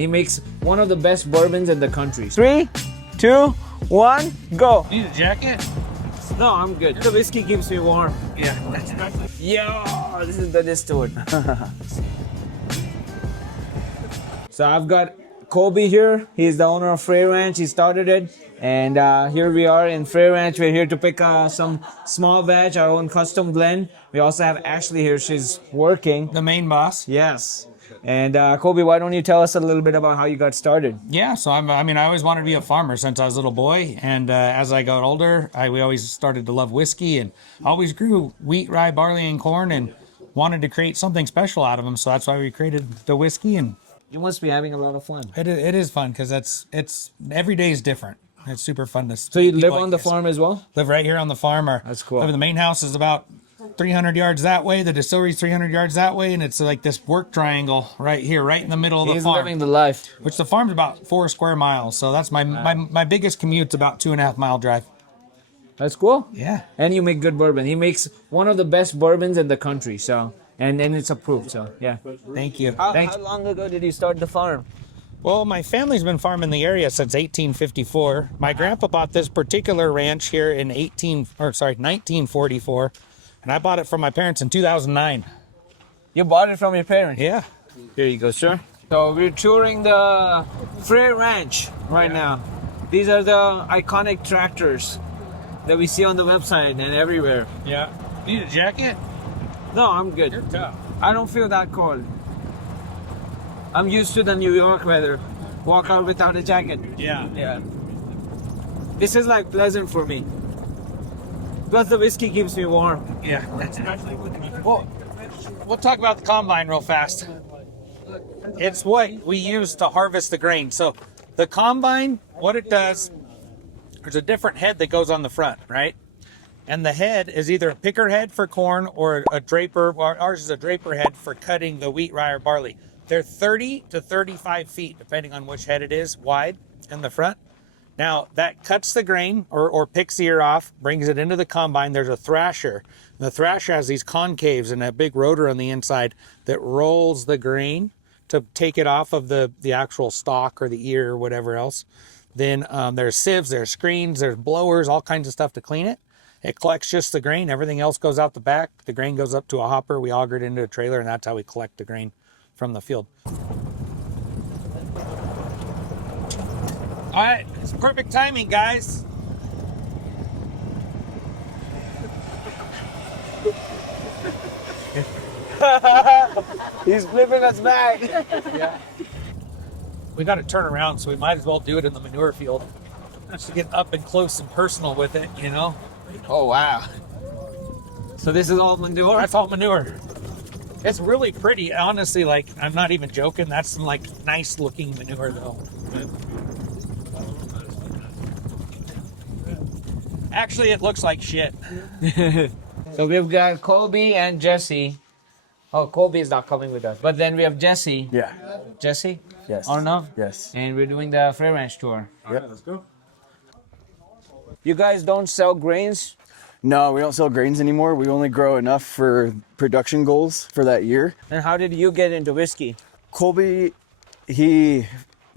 He makes one of the best bourbons in the country. 3, 2, 1, go. Need a jacket? No, I'm good. The whiskey keeps me warm. Yeah, that's exactly. Yo, this is the distilled. So I've got Colby here. He's the owner of Frey Ranch. He started it. And here we are in Frey Ranch. We're here to pick some small batch, our own custom blend. We also have Ashley here. She's working. The main boss. Yes. And Colby, why don't you tell us a little bit about how you got started? Yeah, so I always wanted to be a farmer since I was a little boy. And as I got older, we always started to love whiskey and always grew wheat, rye, barley, and corn and wanted to create something special out of them. So that's why we created the whiskey. And You must be having a lot of fun. it is fun because it's every day is different. It's super fun to. So you live on the farm as well? Live right here on the farm. That's cool. The main house is about 300 yards that way. The distillery's 300 yards that way, and it's like this work triangle right here, right in the middle of the He's farm. living the life. Which the farm's about 4 square miles, so that's my biggest commute's about 2.5 mile drive. That's cool. Yeah. And you make good bourbon. He makes one of the best bourbons in the country. So, and it's approved. So, yeah. Thank you. How long ago did you start the farm? Well, my family's been farming the area since 1854. My grandpa bought this particular ranch here in 1944, and I bought it from my parents in 2009. You bought it from your parents? Yeah. Here you go, sir. So we're touring the Frey Ranch right now. These are the iconic tractors that we see on the website and everywhere. Yeah. Need a jacket? No, I'm good. You're tough. I don't feel that cold. I'm used to the New York weather. Walk out without a jacket. Yeah. Yeah. This is like pleasant for me. Plus the whiskey keeps me warm. Yeah. Well, we'll talk about the combine real fast. It's what we use to harvest the grain. So the combine, what it does, there's a different head that goes on the front, right? And the head is either a picker head for corn or a draper. Ours is a draper head for cutting the wheat, rye, or barley. They're 30 to 35 feet, depending on which head it is, wide in the front. Now, that cuts the grain or picks the ear off, brings it into the combine. There's a thrasher. And the thrasher has these concaves and a big rotor on the inside that rolls the grain to take it off of the actual stalk or the ear or whatever else. Then there's sieves, there's screens, there's blowers, all kinds of stuff to clean it. It collects just the grain. Everything else goes out the back. The grain goes up to a hopper. We auger it into a trailer, and that's how we collect the grain from the field. All right, it's perfect timing, guys. He's flipping us back. Yeah. We got to turn around, so we might as well do it in the manure field. Just to get up and close and personal with it, you know? Oh, wow. So this is all manure? That's all manure. It's really pretty, honestly. Like, I'm not even joking. That's some like nice looking manure, though. Actually, it looks like shit. So we've got Colby and Jesse. Oh, Colby is not coming with us. But then we have Jesse. Yeah. Jesse? Yes. Arnav? Yes. And we're doing the Frey Ranch tour. Yep. Let's go. You guys don't sell grains? No, we don't sell grains anymore. We only grow enough for production goals for that year. And how did you get into whiskey? Colby, he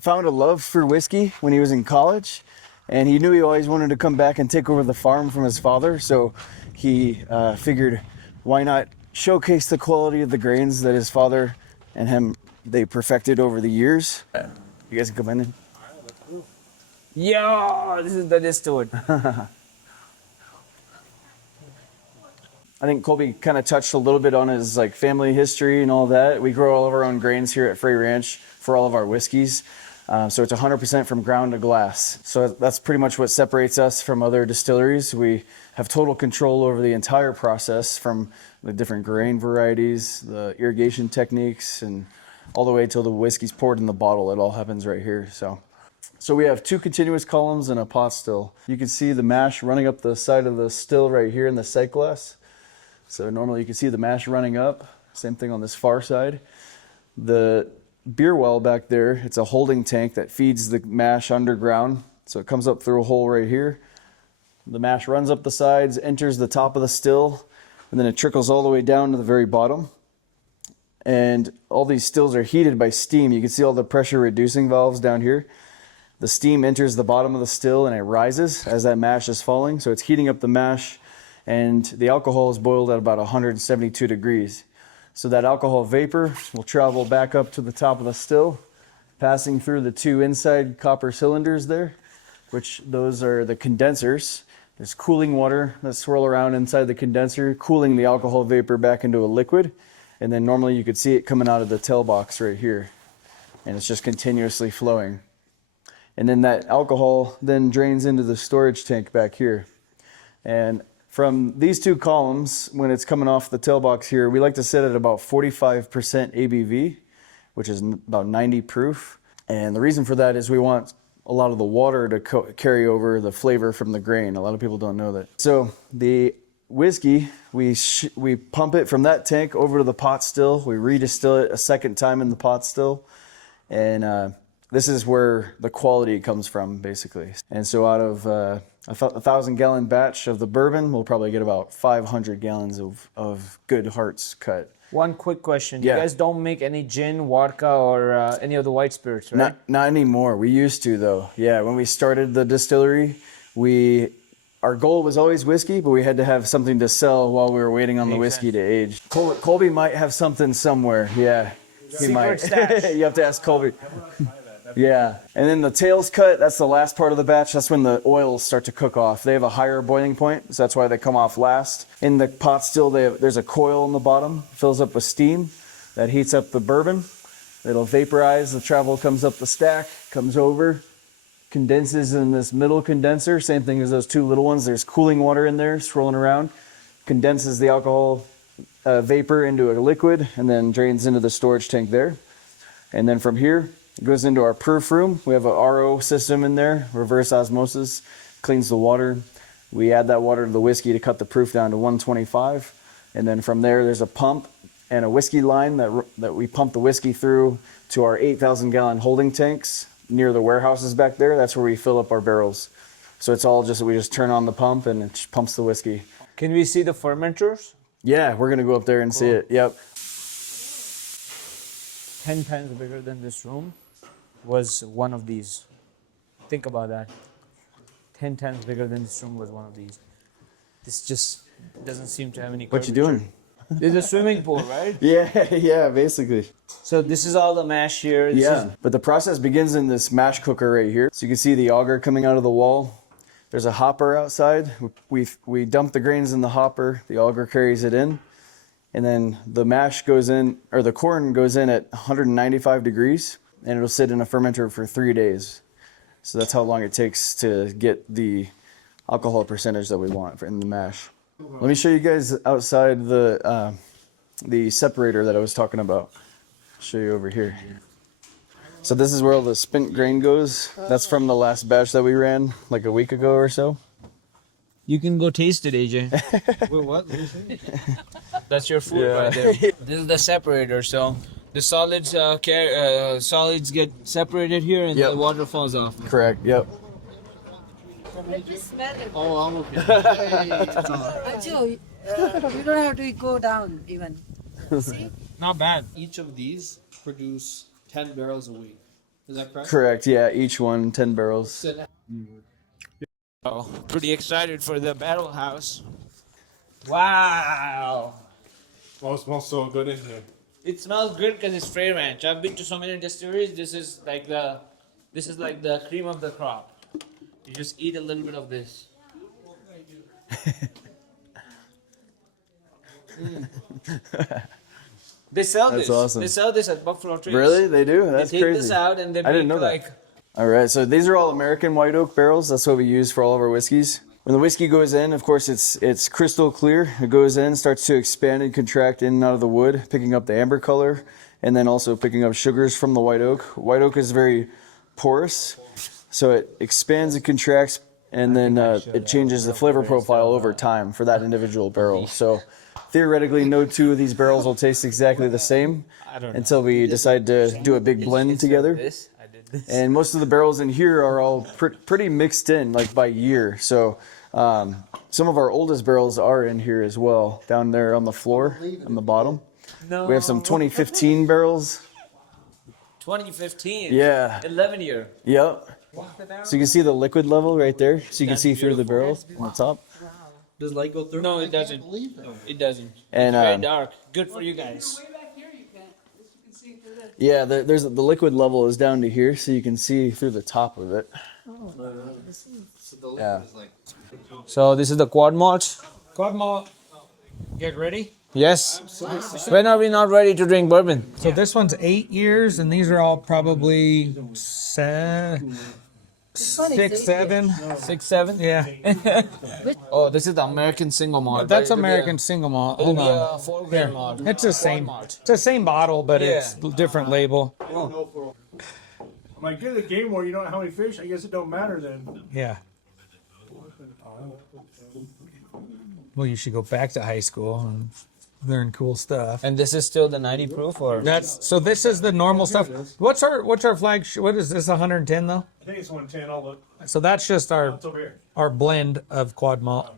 found a love for whiskey when he was in college, and he knew he always wanted to come back and take over the farm from his father. So he figured, why not showcase the quality of the grains that his father and him, they perfected over the years. You guys can come in. Yo, this is the distilled. I think Colby kind of touched a little bit on his like family history and all that. We grow all of our own grains here at Frey Ranch for all of our whiskeys. So it's 100% from ground to glass. So that's pretty much what separates us from other distilleries. We have total control over the entire process, from the different grain varieties, the irrigation techniques, and all the way till the whiskey's poured in the bottle. It all happens right here. So we have 2 continuous columns and a pot still. You can see the mash running up the side of the still right here in the sight glass. So normally you can see the mash running up. Same thing on this far side. The beer well back there, it's a holding tank that feeds the mash underground. So it comes up through a hole right here. The mash runs up the sides, enters the top of the still, and then it trickles all the way down to the very bottom. and all these stills are heated by steam. You can see all the pressure reducing valves down here. The steam enters the bottom of the still and it rises as that mash is falling. So it's heating up the mash, and the alcohol is boiled at about 172 degrees. So that alcohol vapor will travel back up to the top of the still, passing through the two inside copper cylinders there, which those are the condensers. There's cooling water that swirl around inside the condenser, cooling the alcohol vapor back into a liquid. And then normally you could see it coming out of the tail box right here. And it's just continuously flowing. And then that alcohol then drains into the storage tank back here. And from these two columns, when it's coming off the tail box here, we like to sit at about 45% ABV, which is about 90 proof. And the reason for that is we want a lot of the water to carry over the flavor from the grain. A lot of people don't know that. So the whiskey, we pump it from that tank over to the pot still. We redistill it a second time in the pot still. And this is where the quality comes from, basically. And so out of a 1,000-gallon batch of the bourbon, we'll probably get about 500 gallons of good hearts cut. One quick question. Yeah. You guys don't make any gin, vodka, or any of the white spirits, right? Not anymore. We used to, though. Yeah, when we started the distillery, our goal was always whiskey, but we had to have something to sell while we were waiting on the whiskey to age. Colby might have something somewhere. Yeah, he might. You have to ask Colby. Yeah, and then the tails cut, that's the last part of the batch. That's when the oils start to cook off. They have a higher boiling point, so that's why they come off last. In the pot still, there's a coil in the bottom, fills up with steam, that heats up the bourbon. It'll vaporize, the travel comes up the stack, comes over, condenses in this middle condenser, same thing as those two little ones. There's cooling water in there swirling around, condenses the alcohol vapor into a liquid, and then drains into the storage tank there. And then from here, it goes into our proof room. We have a RO system in there, reverse osmosis, cleans the water. We add that water to the whiskey to cut the proof down to 125. And then from there, there's a pump and a whiskey line that we pump the whiskey through to our 8,000-gallon holding tanks near the warehouses back there. That's where we fill up our barrels. So it's all we just turn on the pump and it just pumps the whiskey. Can we see the fermenters? Yeah, we're going to go up there and see it. Yep. 10 times bigger than this room was one of these. Think about that. 10 times bigger than this room was one of these. This just doesn't seem to have any What you doing? There's a swimming pool, right? Yeah, basically. So this is all the mash here. But the process begins in this mash cooker right here. So you can see the auger coming out of the wall. There's a hopper outside. We dump the grains in the hopper. The auger carries it in. And then the mash goes in, or the corn goes in at 195 degrees, and it'll sit in a fermenter for 3 days. So that's how long it takes to get the alcohol percentage that we want in the mash. Let me show you guys outside the separator that I was talking about. I'll show you over here. So this is where all the spent grain goes. That's from the last batch that we ran like a week ago or so. You can go taste it, AJ. Wait, what? That's your food right there. This is the separator, so the solids solids get separated here, and the water falls off. Correct. Yep. Oh, I'm okay. Joe, you don't have to go down even. See? Not bad. Each of these produce 10 barrels a week. Is that correct? Correct. Yeah. Each one 10 barrels. So Oh, pretty excited for the battle house. Wow. Oh, it smells so good in here. It smells good because it's Frey Ranch. I've been to so many distilleries. This is like the cream of the crop. You just eat a little bit of this. They sell That's this. awesome. They sell this at Buffalo Trace. Really? They do? That's they take crazy. this out and they I didn't make know that. like. All right, so these are all American white oak barrels. That's what we use for all of our whiskeys. When the whiskey goes in, of course, it's crystal clear. It goes in, starts to expand and contract in and out of the wood, picking up the amber color, and then also picking up sugars from the white oak. White oak is very porous, so it expands and contracts, and then it changes the flavor profile over time for that individual barrel. So theoretically, no two of these barrels will taste exactly the same until we decide to do a big blend together. And most of the barrels in here are all pretty mixed in, like by year. So some of our oldest barrels are in here as well, down there on the floor, on the bottom. No. We have some 2015 barrels. 2015. Yeah. 11 year. Yep. So you can see the liquid level right there. So you can see through the barrels on the top. Does light go through? No, it doesn't. It doesn't. And Very dark. Good for you guys. yeah, there's the liquid level is down to here, so you can see through the top of it. Yeah. So this is the Quad Malt. Quad Malt. Get ready. Yes. When are we not ready to drink bourbon? So this one's 8 years, and these are all probably 6, 7. 6, 7. Yeah. Oh, this is the American single malt. That's American single malt. It'll Hold be on. a 4 gram malt. It's the same. It's the same bottle, but it's different label. I'm like, get the game where you don't know how many fish. I guess it don't matter then. Yeah. Well, you should go back to high school and learn cool stuff. And this is still the 90 proof, or So this is the normal stuff. What's our flagship? What is this? 110 though. I think it's 110. I'll look. So that's just It's over here. our blend of Quad Malt.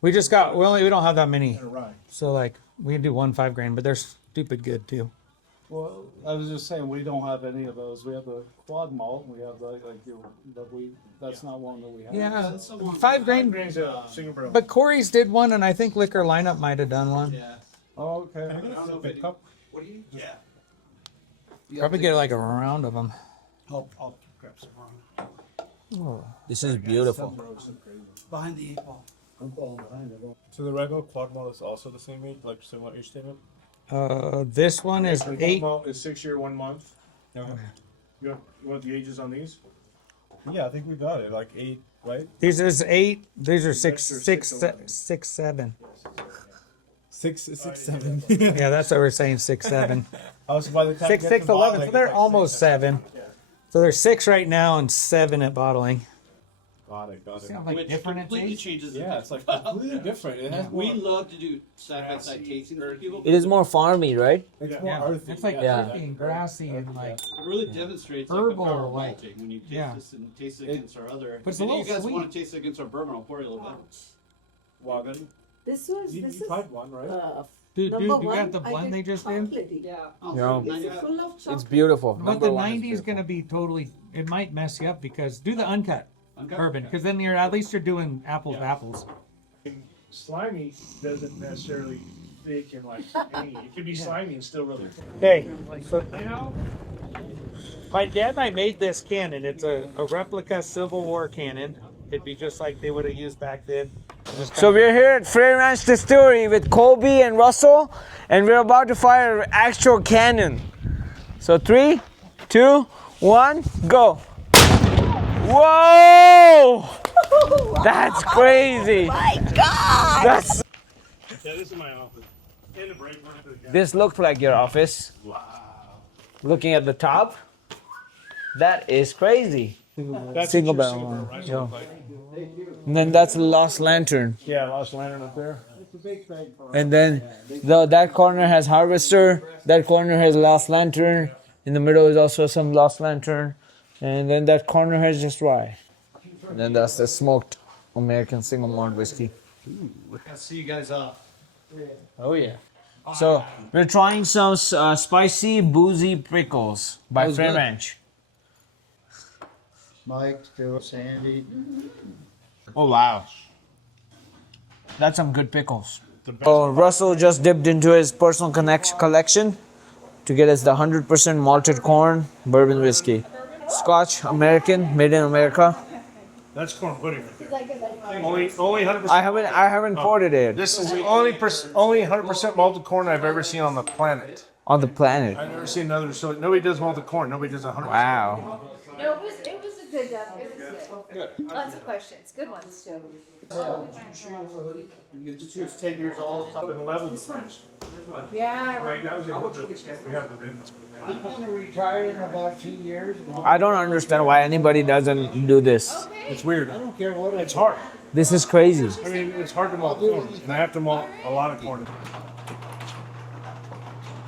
We just got we don't have that many. Right. So like we can do 1 5 grain, but they're stupid good too. Well, I was just saying, we don't have any of those. We have the Quad Malt, we have that's not one that we have. Yeah, 5 grain. Grain's a single barrel. But Corey's did one, and I think Liquor Lineup might have done one. Oh, okay. Probably get like a round of them. I'll grab some. this is beautiful. Behind the 8 ball. So the regular quad malt is also the same age, like similar age statement? This one is The 8. malt is 6 year, 1 month. You want the ages on these? Yeah, I think we got it. Like 8, right? These is 8. These are 6, These are 6, 6, 6, 7. 6, 7. Yeah, that's what we're saying. 6, 7. Oh, so by the time 6, you get 6, to 11. bottling, So they're it's like almost 6, 7. So there's 6 right now and 7 at bottling. Got it. Like different at completely taste? changes the Yeah, it's like completely different. It has We more, love to do side-by-side tastings for people. It is more farmy, right? it's more Yeah, earthy. it's like Yeah. earthy and grassy and like. It really demonstrates like Herbal, the power of like- malting when you taste yeah. this and taste it against our other. But it's a If little you guys sweet. want to taste it against our bourbon, I'll pour you a little bit. Wow, buddy. This was, You this is, tried one, right? Dude, number you one. got the I blend get they just did? chocolatey. Yeah. Oh, Yeah. nice. It's full of It's chocolate. beautiful. But Number the one is 90 is beautiful. going to be totally, it might mess you up because do the uncut Okay. bourbon because then you're at least you're doing apples to apples. Slimy doesn't necessarily thick and like tangy. It could be slimy and still really thick. Hey, so my dad and I made this cannon. It's a replica Civil War cannon. It'd be just like they would have used back then. So we're here at Frey Ranch Distillery with Colby and Russell, and we're about to fire an actual cannon. So 3, 2, 1, go! Whoa! That's crazy. My God! That's. Yeah, this is my office. In the break room for the guys. This looks like your office. Wow. Looking at the top, that is crazy. That's Single your barrel, right? yeah. And then that's the Lost Lantern. Yeah, Lost Lantern up there. And then that corner has Harvester. That corner has Lost Lantern. In the middle is also some Lost Lantern. And then that corner has just rye. And then that's the smoked American single malt whiskey. I'll see you guys off. Oh yeah. So we're trying some spicy boozy pickles by Frey Ranch. Mike, Phil, Sandy. Oh wow. That's some good pickles. Oh, Russell just dipped into his personal collection to get us the 100% malted corn bourbon whiskey. Scotch, American, made in America. That's corn pudding right there. Only 100%. I haven't poured it yet. This is the only 100% malted corn I've ever seen on the planet. On the planet. I've never seen another. So nobody does malted corn. Nobody does 100%. Wow. No, it was a good job. It was good. Lots of questions. Good ones too. It's 10 years old. 11 French. Yeah. Right now, we have the business. I'm gonna retire in about 2 years. I don't understand why anybody doesn't do this. It's weird. I don't care what It's hard. This is crazy. I mean, it's hard to malt corn, and I have to malt a lot of corn.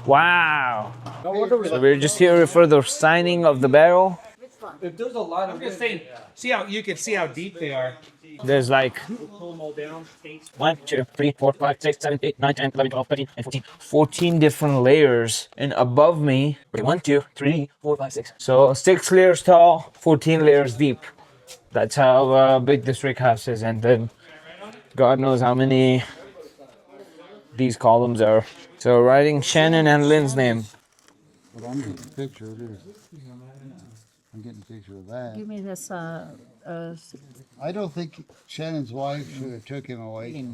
Wow. So we're just here for the signing of the barrel. It's fun. If there's a lot of I'm just saying, see how you can see how deep they are. There's like Pull them all down. Taste. 1, 2, 3, 4, 5, 6, 7, 8, 9, 10, 11, 12, 13, and 14. 14 different layers. And above me, 1, 2, 3, 4, 5, 6. So 6 layers tall, 14 layers deep. That's how big this rick house is. And then God knows how many these columns are. So writing Shannon and Lynn's name. But I'm getting a picture of this. I'm getting a picture of that. Give me this, I don't think Shannon's wife should have took him away.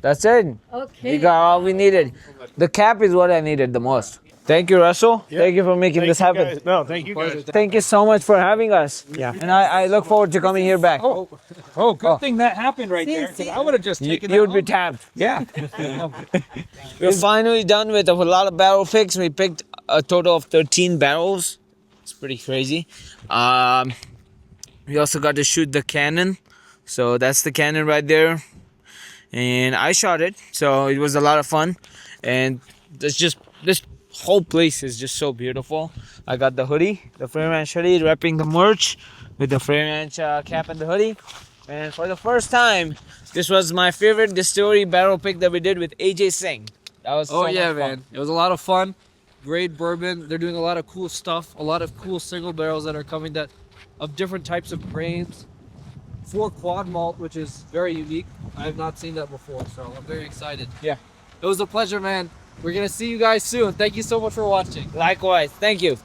That's it. okay. We got all we needed. The cap is what I needed the most. Thank you, Russell. Thank you for making this happen. No, thank you guys. Thank you so much for having us. Yeah. And I look forward to coming here back. Oh, good thing that happened right there. 'Cause I would have just taken You would that be home. tapped. Yeah. We're finally done with a lot of barrel picks. We picked a total of 13 barrels. It's pretty crazy. We also got to shoot the cannon. So that's the cannon right there. And I shot it. So it was a lot of fun. And this whole place is just so beautiful. I got the hoodie, the Frey Ranch hoodie, repping the merch with the Frey Ranch cap and the hoodie. And for the first time, this was my favorite distillery barrel pick that we did with AJ Singh. That was so much fun. Man. It was a lot of fun. Great bourbon. They're doing a lot of cool stuff. A lot of cool single barrels that are coming that of different types of grains. For Quad Malt, which is very unique. I have not seen that before, so I'm very excited. Yeah. It was a pleasure, man. We're gonna see you guys soon. Thank you so much for watching. Likewise. Thank you.